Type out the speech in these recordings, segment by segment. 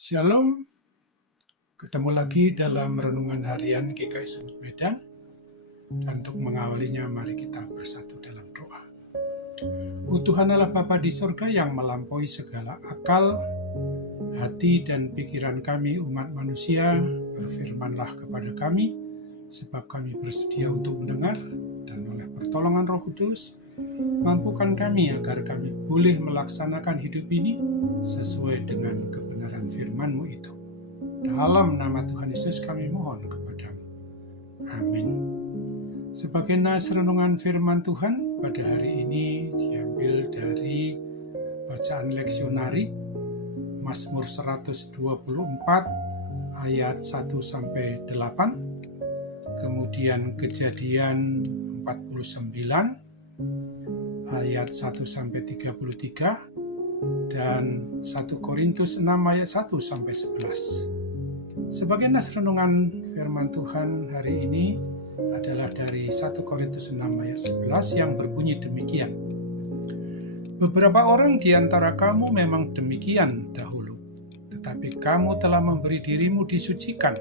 Shalom, ketemu lagi dalam Renungan Harian GKI Sumut Medan. Dan untuk mengawalinya, mari kita bersatu dalam doa. Tuhan Allah Bapa di surga yang melampaui segala akal, hati dan pikiran kami umat manusia, berfirmanlah kepada kami, sebab kami bersedia untuk mendengar, dan oleh pertolongan Roh Kudus, mampukan kami agar kami boleh melaksanakan hidup ini sesuai dengan kebenaran firman-Mu itu. Dalam nama Tuhan Yesus kami mohon kepadamu. Amin. Sebagai nas renungan firman Tuhan pada hari ini diambil dari bacaan leksionari Mazmur 124 ayat 1-8, kemudian Kejadian 49 ayat 1-33, dan 1 Korintus 6 ayat 1-11. Sebagai nas renungan firman Tuhan hari ini adalah dari 1 Korintus 6 ayat 11 yang berbunyi demikian. Beberapa orang di antara kamu memang demikian dahulu, tetapi kamu telah memberi dirimu disucikan,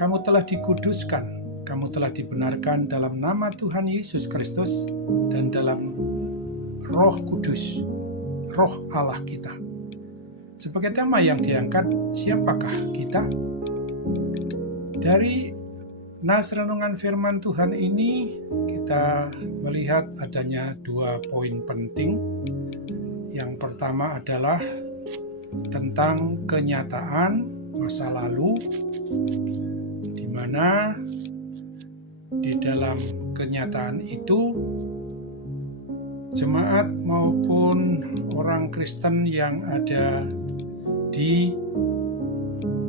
kamu telah dikuduskan, kamu telah dibenarkan dalam nama Tuhan Yesus Kristus dan dalam Roh Kudus, Roh Allah kita. Sebagai tema yang diangkat, siapakah kita? Dari nas renungan firman Tuhan ini kita melihat adanya dua poin penting. Yang pertama adalah tentang kenyataan masa lalu, di mana di dalam kenyataan itu jemaat maupun orang Kristen yang ada di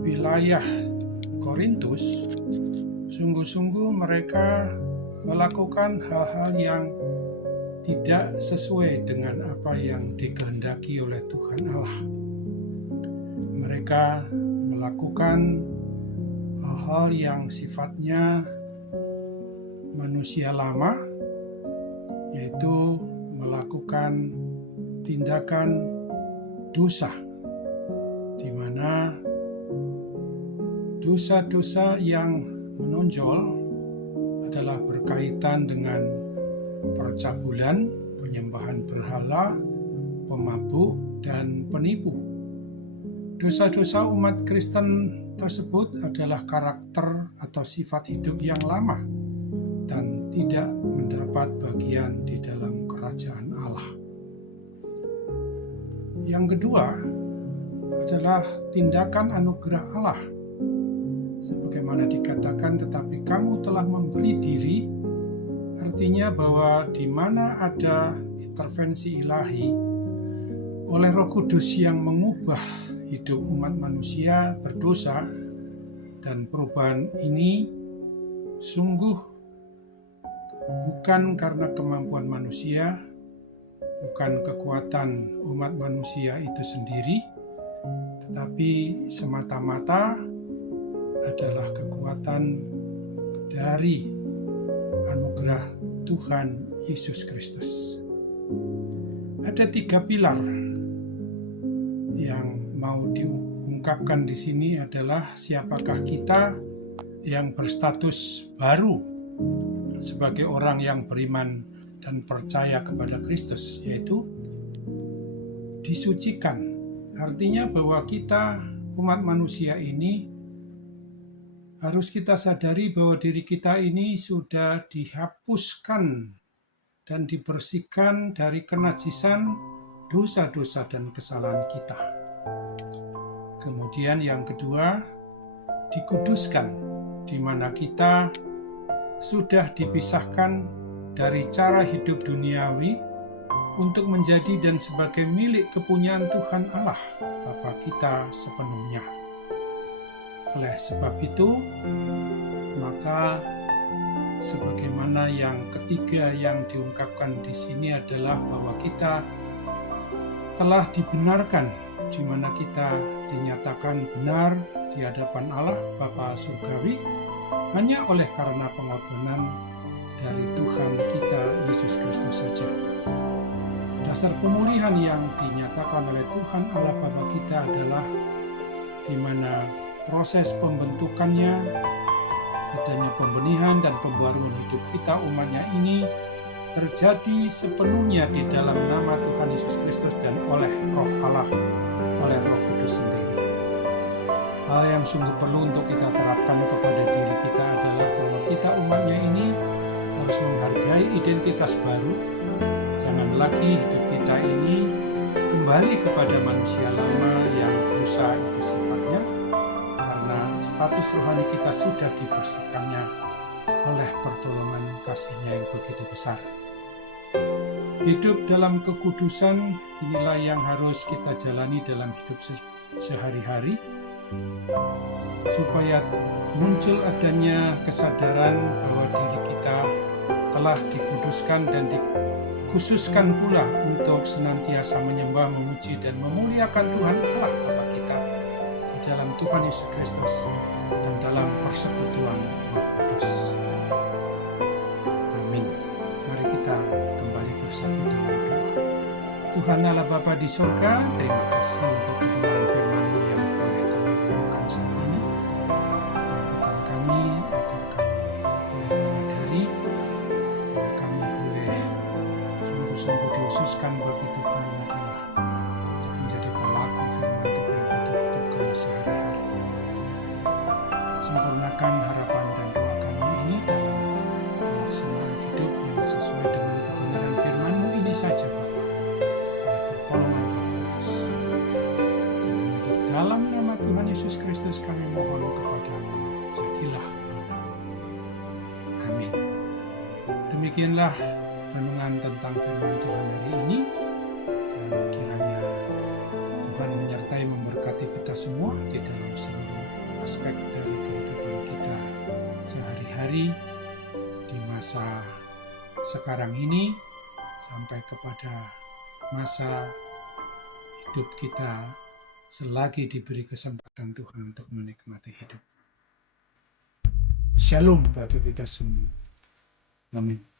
wilayah Korintus, sungguh-sungguh mereka melakukan hal-hal yang tidak sesuai dengan apa yang dikehendaki oleh Tuhan Allah. Mereka melakukan hal-hal yang sifatnya manusia lama, yaitu melakukan tindakan dosa, di mana dosa-dosa yang menonjol adalah berkaitan dengan percabulan, penyembahan berhala, pemabuk, dan penipu. Dosa-dosa umat Kristen tersebut adalah karakter atau sifat hidup yang lama dan tidak mendapat bagian di dalam kerajaan Allah. Yang kedua adalah tindakan anugerah Allah. Sebagaimana dikatakan, tetapi kamu telah memberi diri, artinya bahwa di mana ada intervensi ilahi oleh Roh Kudus yang mengubah hidup umat manusia berdosa, dan perubahan ini sungguh bukan karena kemampuan manusia, bukan kekuatan umat manusia itu sendiri, tetapi semata-mata adalah kekuatan dari anugerah Tuhan Yesus Kristus. Ada 3 pilar yang mau diungkapkan di sini adalah siapakah kita yang berstatus baru sebagai orang yang beriman dan percaya kepada Kristus, yaitu disucikan. Artinya bahwa kita umat manusia ini harus kita sadari bahwa diri kita ini sudah dihapuskan dan dibersihkan dari kenajisan dosa-dosa dan kesalahan kita. Kemudian yang kedua, dikuduskan, di mana kita sudah dipisahkan dari cara hidup duniawi untuk menjadi dan sebagai milik kepunyaan Tuhan Allah Bapa kita sepenuhnya. Oleh sebab itu, maka sebagaimana yang ketiga yang diungkapkan di sini adalah bahwa kita telah dibenarkan, di mana kita dinyatakan benar di hadapan Allah Bapa Surgawi hanya oleh karena pengorbanan dari Tuhan kita Yesus Kristus saja. Dasar pemulihan yang dinyatakan oleh Tuhan Allah Bapa kita adalah di mana proses pembentukannya, adanya pembenihan dan pembaruan hidup kita umatnya ini terjadi sepenuhnya di dalam nama Tuhan Yesus Kristus dan oleh Roh Allah, oleh Roh Kudus sendiri. Hal yang sungguh perlu untuk kita terapkan kepada diri kita adalah bahwa kita umatnya ini harus menghargai identitas baru. Jangan lagi hidup kita ini kembali kepada manusia lama yang dosa itu sifatnya, karena status rohani kita sudah dibersihkannya oleh pertolongan kasih-Nya yang begitu besar. Hidup dalam kekudusan inilah yang harus kita jalani dalam hidup sehari-hari, supaya muncul adanya kesadaran bahwa diri kita telah dikuduskan dan dikhususkan pula untuk senantiasa menyembah, memuji, dan memuliakan Tuhan Allah Bapa kita di dalam Tuhan Yesus Kristus dan dalam persekutuan Roh Kudus. Amin. Mari kita kembali bersatu dalam doa. Tuhan Allah Bapa di surga, terima kasih untuk kebenaran firman-Mu yang boleh kami renungkan saat ini. Mampukan kami agar kami boleh menyadari bahwa kami boleh sungguh-sungguh dikhususkan bagi Tuhan adalah untuk menjadi pelaku firman Tuhan pada hidup kami sehari-hari. Sempurnakan harapan dan doa kami ini dalam pelaksanaan hidup yang sesuai dengan kebenaran firman-Mu ini saja, Bapa, oleh pertolongan Roh Kudus. Dan hanya di dalam nama Tuhan Yesus Kristus kami mohon kepadamu, jadilah kehendak-Mu. Amin. Demikianlah renungan tentang firman Tuhan hari ini, dan kiranya Tuhan menyertai memberkati kita semua di dalam seluruh aspek dari kehidupan kita sehari-hari di masa sekarang ini sampai kepada masa hidup kita selagi diberi kesempatan Tuhan untuk menikmati hidup. Shalom bagi kita semua. Amin.